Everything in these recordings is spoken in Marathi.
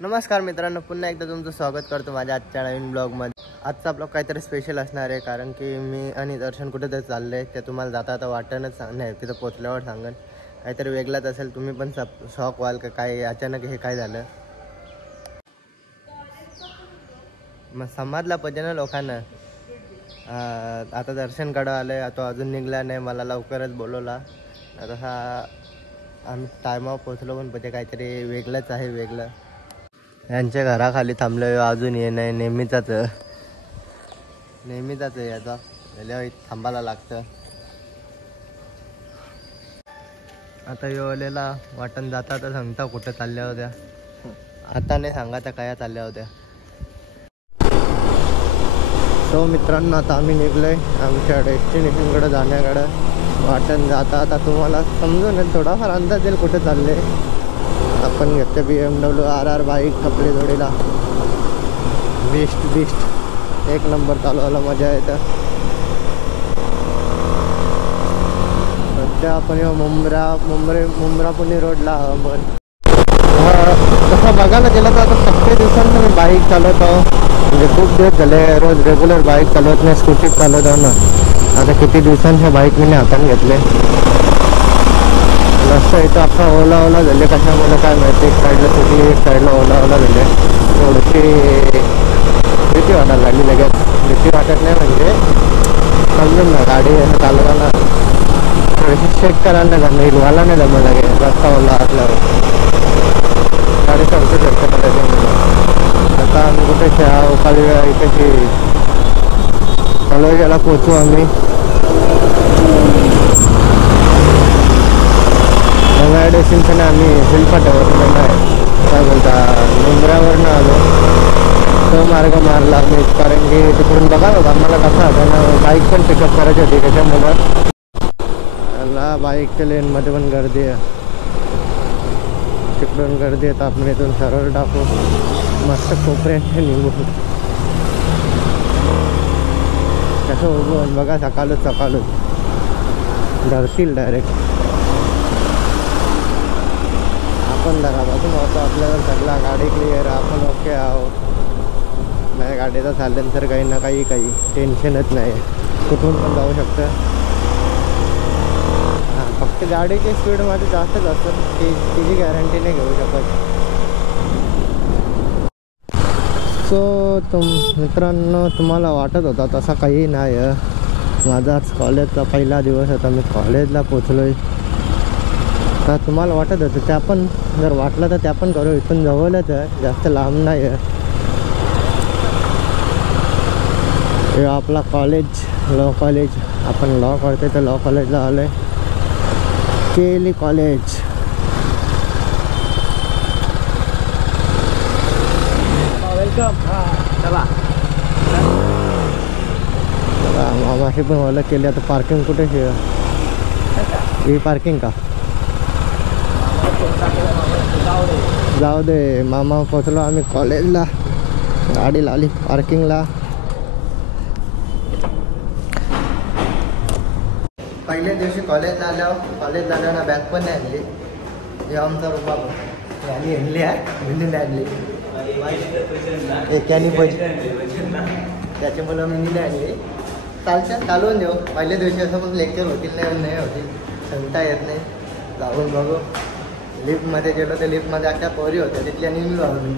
नमस्कार मित्रांनो, पुन्हा एकदा तुमचं स्वागत करतो माझ्या आजच्या नवीन ब्लॉगमध्ये। आजचा ब्लॉग काहीतरी स्पेशल असणार आहे, कारण की मी आणि दर्शन कुठेतरी चालले आहे। ते तुम्हाला जाता आता वाटणच नाही, तिथं पोचल्यावर सांगेन। काहीतरी वेगळाच असेल, तुम्ही पण शॉक व्हाल का काय अचानक हे काय झालं। मग समजला पाहिजे ना लोकांना। आता दर्शन कडं आलं, तो अजून निघला नाही, मला लवकरच बोलवला। तसा आम्ही टायमावर पोचलो, पण पाहिजे काहीतरी वेगळंच आहे वेगळं। यांच्या घराखाली थांबलो, अजून ये नाही, नेहमीचाच आहे याचा, थांबायला लागतं। आता येवलेला वाटण जाता तर सांगता कुठे चालल्या होत्या, आता नाही सांगा त्या काय चालल्या होत्या। सो मित्रांनो, आता आम्ही निघलोय आमच्या डेस्टिनेशनकडे जाण्याकडं। वाटण जाता आता तुम्हाला समजून थोडाफार अंदाज येईल कुठे चालले। आपण घेतलं BMW RR बाईक कपडे जोडीला, बीस्ट एक नंबर चालवायला मजा येतं। सध्या आपण मुंब्रा पुणे रोडला पण तसं बघायला गेलं तर आता 7 दिवसांनी मी बाईक चालवतो। म्हणजे खूप दिवस झाले रोज रेग्युलर बाईक चालवत नाही, स्कूटी चालवतो ना। आता किती दिवसांच्या बाईक मी हातात घेतले। रस्ता इथं अख्खा ओला झाले, कशामुळे काय माहिती। एक साईडला सुटली, एक साईडला ओला झाले। थोडीशी भीती वाटायला लागली लगेच। भीती वाटत नाही म्हणजे समजून ना, गाडी असं चालवायला थोडीशी चेक करायला नाही जमलं, हिरवायला नाही जमलं लगे रस्ता ओला असल्यावर गाडी समजू शकते मला त्याच्यामुळे। आता आम्ही कुठे खेळावं खाली वेळा इकडची कॉलेजाला पोचू आम्ही। नव्या डेस्टिनेशन आम्ही हिलपाट्यावरून काय बोलता मुंब्र्यावरनं आलो, तो मार्ग मारला आम्ही, कारण की तिकडून बघा होता आम्हाला कसा होता ना, बाईक पण पिकअप करायची होती त्याच्यामुळं। त्याला बाईकच्या लेनमध्ये पण गर्दी आहे, तिकडून गर्दी आहे, तर आपण इथून सरळ टाकू मस्त कोपऱ्याने निघू। कसं उभं बघा, सकाळच धरतील डायरेक्ट। आपण घरापासून होतो, आपल्याला सगळा गाडी क्लिअर, आपण ओके आहोत। नाही गाडीचा झाल्यानंतर काही ना काही टेन्शनच नाही, कुठून पण जाऊ शकतं। हां, फक्त गाडीची स्पीडमध्ये जास्तच असतं, तिची गॅरंटी नाही घेऊ शकत। सो मित्रांनो, तुम्हाला वाटत होता तसा काही नाही आहे। माझा आज कॉलेजचा पहिला दिवस होता, मी कॉलेजला पोचलो आहे। तर तुम्हाला वाटत होतं त्या पण जर वाटलं तर त्या पण करू, इथून जवळच आहे, जास्त लांब नाही आहे। हे आपला कॉलेज लॉ कॉलेज, आपण लॉ करते तर लॉ कॉलेजला आलो आहे, केली कॉलेज। चला मामाशी पण ओळख केली। आता पार्किंग कुठे ही पार्किंग का जाऊ दे, मामा पोचलो आम्ही कॉलेजला, गाडी लावली पार्किंगला। पहिल्या दिवशी कॉलेज झाल्यावर ना बॅग पण नाही आणली, हे आमचा रुबाब गाडी आणली आहे, नाही आणली एकाने पैसे त्याच्यामुळं मी नाही आणली। चालवून देऊ, पहिल्या दिवशी असं पण लेक्चर होतील नाही होतील सांगता येत नाही, जाऊन बघू। लिफ्टमध्ये गेलो तर लिफ्टमध्ये अख्ख्या पोरी होत्या, तिथल्या नेहमी बाजून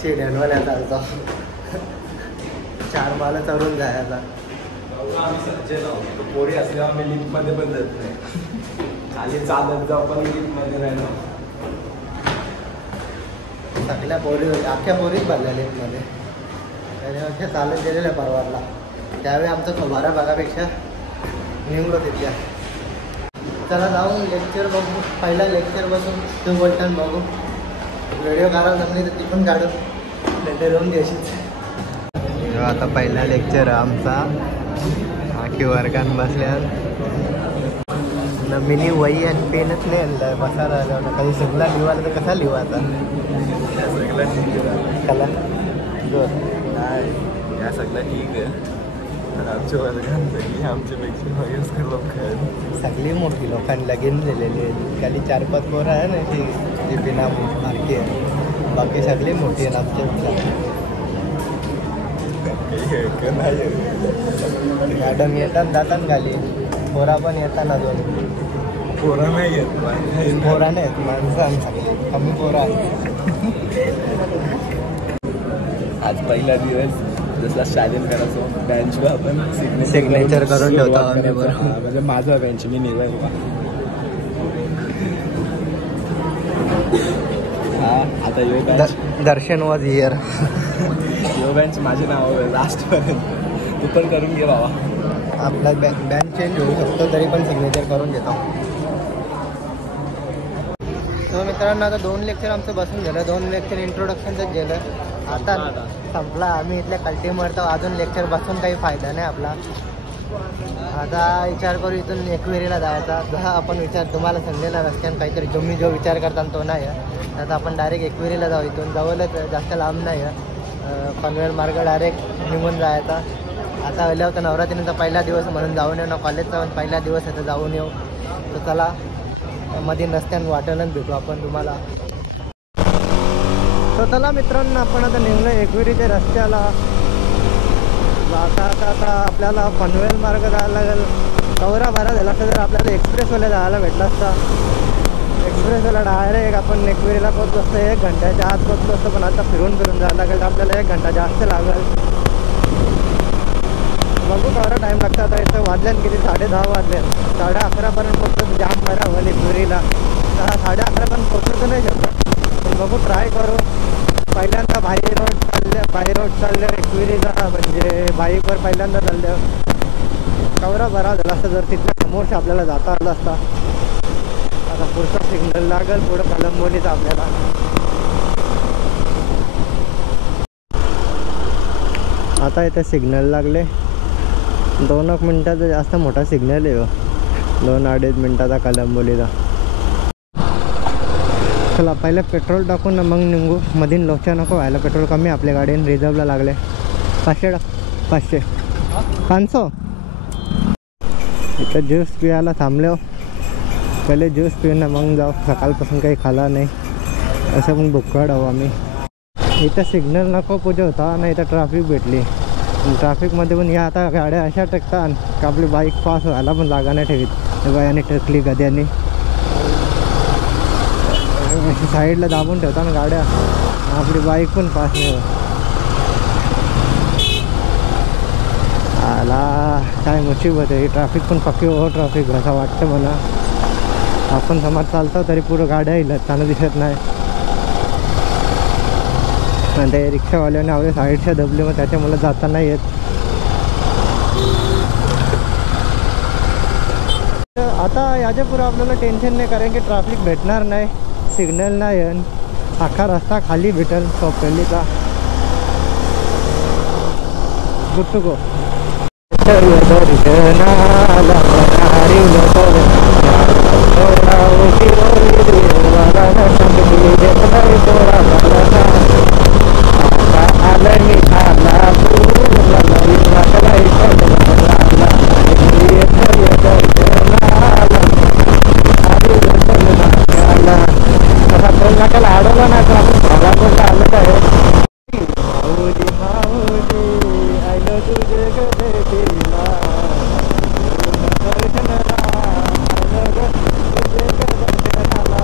सीट हँडवाल्या चालतो, 4 माला चढून जायचा। पोरी असल्यावर आम्ही लिफ्टमध्ये पण जात नाही, खाली चालत जाऊ पण लिफ्टमध्ये राहिलो। सगळ्या पोरी होत्या, अख्ख्या पोरीच भरल्या लिफ्टमध्ये, त्याच्यापेक्षा चालत गेलेल्या परवाडला। त्यावेळी आमचं खबारा बघापेक्षा निघलो तिथल्या। चला जाऊन लेक्चर बघू, पहिला लेक्चर बसून तू बोलताना बघू, व्हिडिओ काढायला जमली तर ती पण काढू, नंतर येऊन द्यायची। आता पहिला लेक्चर आमचा, आखी वर्गान बसल्या न, मिनी वही आणि पेनच नाही आणलं, बसायला आलं ना, काही सगळा लिवायला तर कसा लिवायचा कला या सगळं ठीक आहे। आमच्या वर्गात आमच्यापेक्षा वयस्कर लोक आहेत, सगळी मोठी लोकांना गेलेली आहेत, खाली 4-5 पोरं आहे ना ती बिना मार्की आहे। बाकी सगळी मोठी आहे आमच्यापेक्षा. मॅडम येतात जातात खाली, पोरा पण येतात अजून. पोरा नाही येत, पोरा नाहीत माणसं कमी पोरा आहेत. आज पहिला दिवस जसला शालेन करायचो बेंचवर आपण सिग्नेचर करून ठेवतो आम्ही बरोबर. म्हणजे माझा बेंच मी निघाल. हा आता yo bench Darshan was here. Yo bench माझे नाव लास्टपर्यंत तू पण करून घे बाबा. आपला बँक चेंज होऊ शकतो तरी पण सिग्नेचर करून घेतो. तर मित्रांनो आता 2 लेक्चर आमचं बसून झालं. 2 लेक्चर इंट्रोडक्शनच गेलं. आता संपला. आम्ही इथल्या कल्टीमरतो. अजून लेक्चर बसून काही फायदा नाही आपला. आता विचार करू इथून एकविरीला जायचा. जसा आपण विचार तुम्हाला सांगलेला रस्त्यानं काहीतरी तुम्ही जो विचार करता तो नाही आहे. आता आपण डायरेक्ट एकविरीला जाऊ. इथून जवळच जास्त लांब नाही आहे. पनवेल मार्ग डायरेक्ट निघून जायचा. आता आल्या होता नवरात्रीचा पहिला दिवस म्हणून जाऊन येऊ ना. कॉलेजचा पण पहिला दिवस आहे तर जाऊन येऊ. तर चला मध्ये नसत्यानं वाटेलच भेटू आपण तुम्हाला. तर चला मित्रांनो आपण आता निघलो एकविरीच्या रस्त्याला. आता आपल्याला पनवेल मार्ग जायला लागेल. 11-12 झाला असता जर आपल्याला एक्सप्रेसवाला जायला भेटला असता. एक्सप्रेसवाला डायरेक्ट आपण एकविरीला पोहोचलो असतो 1 घंट्याच्या आत पोहोचलो असतो. पण आता फिरून जायला लागेल तर आपल्याला 1 घंटा जास्त लागेल. बघू केवढा टाईम लागतो. आता इथं वाजल्यान किती 10:30 वाजले. 11:30पर्यंत पोहोचतो. जाम बरा होईल एकविरीला. 11:30पर्यंत पोहोचू तर नाही शकत पण बघू ट्राय करू. पहिल्यांदा बाई रोड चालले एकविरीला म्हणजे बाईकवर पहिल्यांदा चाललं. केवढा बरा झाला असता जर तिथल्या समोरच्या आपल्याला जाता आलं असता. आता पुढचा सिग्नल लागेल पुढं कलंबोलीचा आपल्याला. आता इथे सिग्नल लागले. 2-1 मिनटाचा जास्त मोठा सिग्नल आहे. 2-2.5 मिनटाचा कलंबोलीचा. चला पहिले पेट्रोल टाकून मग निघू. मधीन लोचा नको व्हायला. पेट्रोल कमी आपल्या गाडीने रिझर्वला लागले. 500 500. इथं ज्यूस पियाला थांबलो. पहिले ज्यूस पिऊन मग जाऊ. सकाळपासून काही खाला नाही असं मग भुक्कड हवं आम्ही. इथं सिग्नल नको पूजा होता ना. इथं ट्रॅफिक भेटली. ट्रॅफिकमध्ये पण या आता गाड्या अशा टकतात का आपली बाईक पास व्हायला पण जागा नाही ठेवीत. बायाने टकली गद्याने साईडला दाबून ठेवता ना गाड्या. आपली बाईक पण पास नाही होत. आला काय मुसीबत आहे. ट्रॅफिक पण पक्की हो ट्रॅफिक असं वाटतं मला. आपण समोर चालतो तरी पुढं गाड्या येईल त्यांना दिसत नाही. आणि ते रिक्षावाल्याने आवडे साईडच्या दबले मग त्याच्यामुळे जाता नाही येत. आता याच्या पुढे आपल्याला टेन्शन नाही कारण की ट्रॅफिक भेटणार नाही. सिग्नल नाही आहे. अख्खा रस्ता खाली भेटेल चौपल्लीचा. Good to go. अडवलं नाही तर आपण भागापूरला आलं आहे. माऊली माऊली आयलं तुझे गदेला दर्शनाला तुझे गदर्शनाला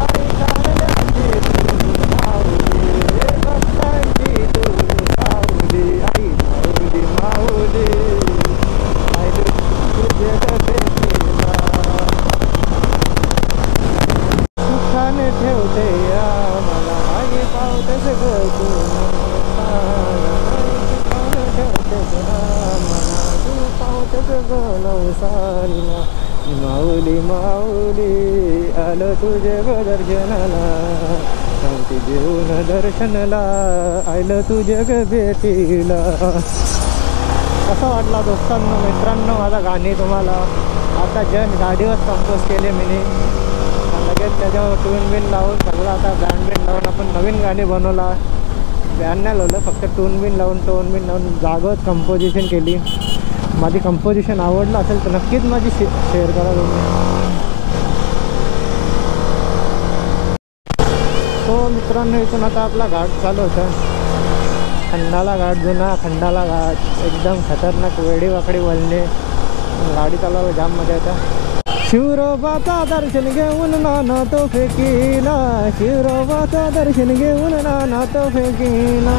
आई चांगल्याची तू माऊली भक्तांची तू माऊली आई माऊली माऊली आयलं तुझे गदेला सुखाने ठेवते मला आई पावते सगळं तू ठेवते मला तू पावते सगळं नवसारीला. माऊली माऊली आलं तुझे दर्शनाला सांगते जेवून दर्शनाला आलं तुझे भेटीला. कसा वाटला दोस्तांनो मित्रांनो माझा गाणी तुम्हाला. आता जस्ट गाडीवर कंपोज केले मी. लगेच त्याच्यावर टून बिन लावून सगळं आता बँड बिन लावून आपण नवीन गाणी बनवला. बँड नाही लावलं फक्त टून बिन लावून जागोच कंपोजिशन केली. माझी कंपोजिशन आवडलं असेल तर नक्कीच माझी शेअर करा तुम्ही. तो मित्रांनो इथून आता आपला घाट चालू होता. खंडाला घाट, जुना खंडाला घाट. एकदम खतरनाक वेडी वाकडी वळणे. गाडी चालवायला जाम मजा येते. शिवरोबाचा दर्शन घेऊन नाना तो फेकीला. शिवरोबाचा दर्शन घेऊन नाना तो फेकीला.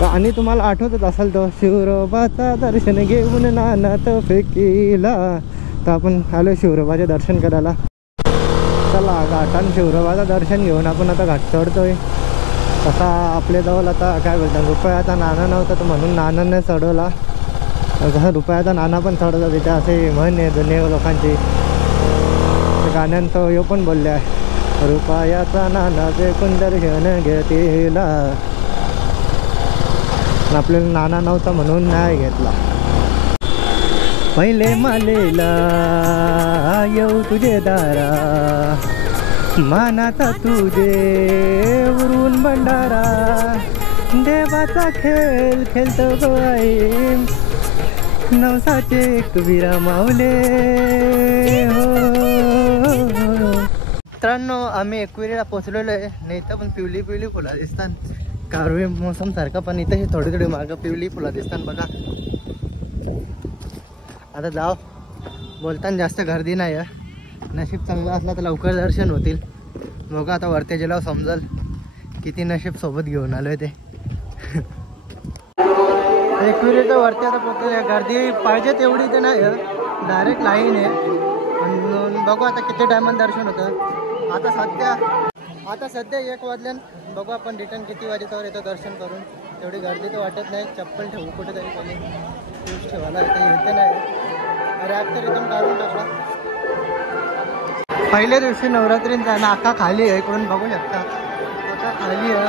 गाणी तुम्हाला आठवतच असेल तो. शिवरोबाचा दर्शन घेऊन नाना तो फेकीला. तर आपण आलो शिवरोबाचे दर्शन करायला. चला घाटान शिवरोबाचं दर्शन घेऊन आपण आता घाट चढतोय. तसा आपल्याजवळ आता काय बोलतात रुपयाचा नाणा नव्हता तर म्हणून नानाने चढवला. कसं रुपयाचा नाणा पण चढवला तिथे असे म्हण आहे जुने लोकांची. गाण्यांचं हे पण बोलले आहे रुपयाचा नाना फेकून दर्शन घेतला. आपल्याला नाना नव्हता म्हणून नाही घेतला. पहिले मालेला येऊ तुझे दारा. मानाचा तुझे उरून भंडारा. देवाचा खेळ खेळतो गो आई. नवसाचे कबीरा माऊले हो. मित्रांनो आम्ही एकविरीला पोचलेलो आहे. नाही तर पण पिवली पिवली फुलं दिसतात. कारवे मोसम सारखा पण इथे थोडी थोडी मागं पिवली फुलं दिसतात बघा. आता जाओ. बोलताना जास्त गर्दी नाही आहे. नशीब चांगलं असलं तर लवकर दर्शन होतील. बघा आता वरती गेल्यावर समजल किती नशीब सोबत घेऊन आलोय ते. एकविरीच्या वरती आता पोहोचले. गर्दी पाहिजे तेवढी ते नाही डायरेक्ट लाईन आहे. आणि बघू आता किती टायमात दर्शन होतं. आता सध्या 1 वाजल्यान. बघू आपण रिटर्न किती वाजेच्यावर येतो दर्शन करून. तेवढी गर्दी तर वाटत नाही. चप्पल ठेवू कुठेतरी पहिले. शूज ठेवायला इथे नाही. रॅप तर इथून काढून टाकला. पहिल्या दिवशी नवरात्रींचा नाका खाली आहे. इकडून बघू शकता नाका खाली आहे.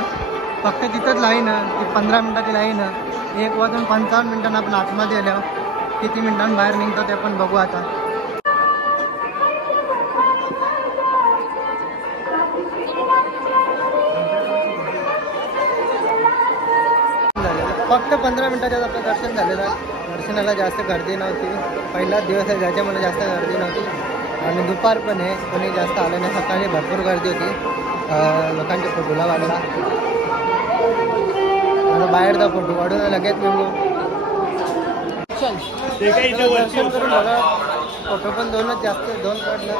फक्त तिथंच लाईन आहे. ती 15 मिनिटाची लाईन आहे. 1 वाजून 55 मिनिटांना आपण आतमध्ये आल्यावर किती मिनिटांनी बाहेर निघतो ते पण बघू आता. फक्त 15 मिनिटाच्यात आपलं दर्शन झालेलं आहे. दर्शनाला जास्त गर्दी नव्हती. पहिलाच दिवस आहे ज्याच्यामुळे जास्त गर्दी नव्हती. आणि दुपार पण आहे. कोणी जास्त आलं नाही. सकाळी भरपूर गर्दी होती. लोकांच्या फोटोला वाढला. आता बाहेर जा फोटो काढून लगेच निघू. दर्शन करून बघा. फोटो पण 2च जास्त 2 काढलं.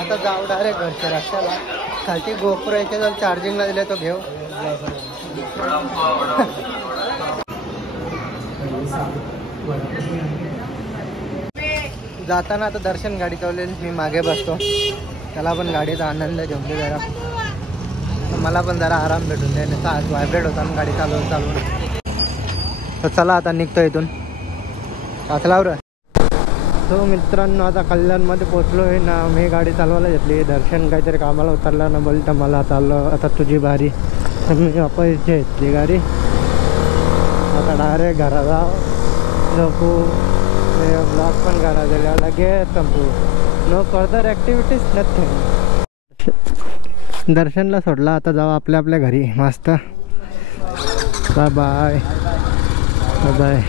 आता जाऊ डायरेक्ट घरच्या रस्त्याला. खालती गोप्रो याच्या जर चार्जिंगला दिले तो घेऊ. जाताना आता दर्शन गाडी चालवली. मी मागे बसतो. त्याला पण गाडीचा आनंद घेऊन दे जरा. मला पण जरा आराम भेटून दे. आज व्हायब्रेट होता ना गाडी चालवून. तर चला आता निघतो इथून. आतलावर तो मित्रांनो आता कल्याणमध्ये पोचलो आहे ना. मी गाडी चालवायला घेतली. दर्शन काहीतरी कामाला उतरला ना बोलता मला चाललो आता तुझी बारी. मी वापस घेतली गाडी. आता डायरेक्ट घरा जाऊ झोपू. ब्लॉग पण घरा गेल्या लगेच संपू. No further activities nothing. दर्शनला सोडला. आता जाऊ आपल्या घरी मस्त. Bye bye bye.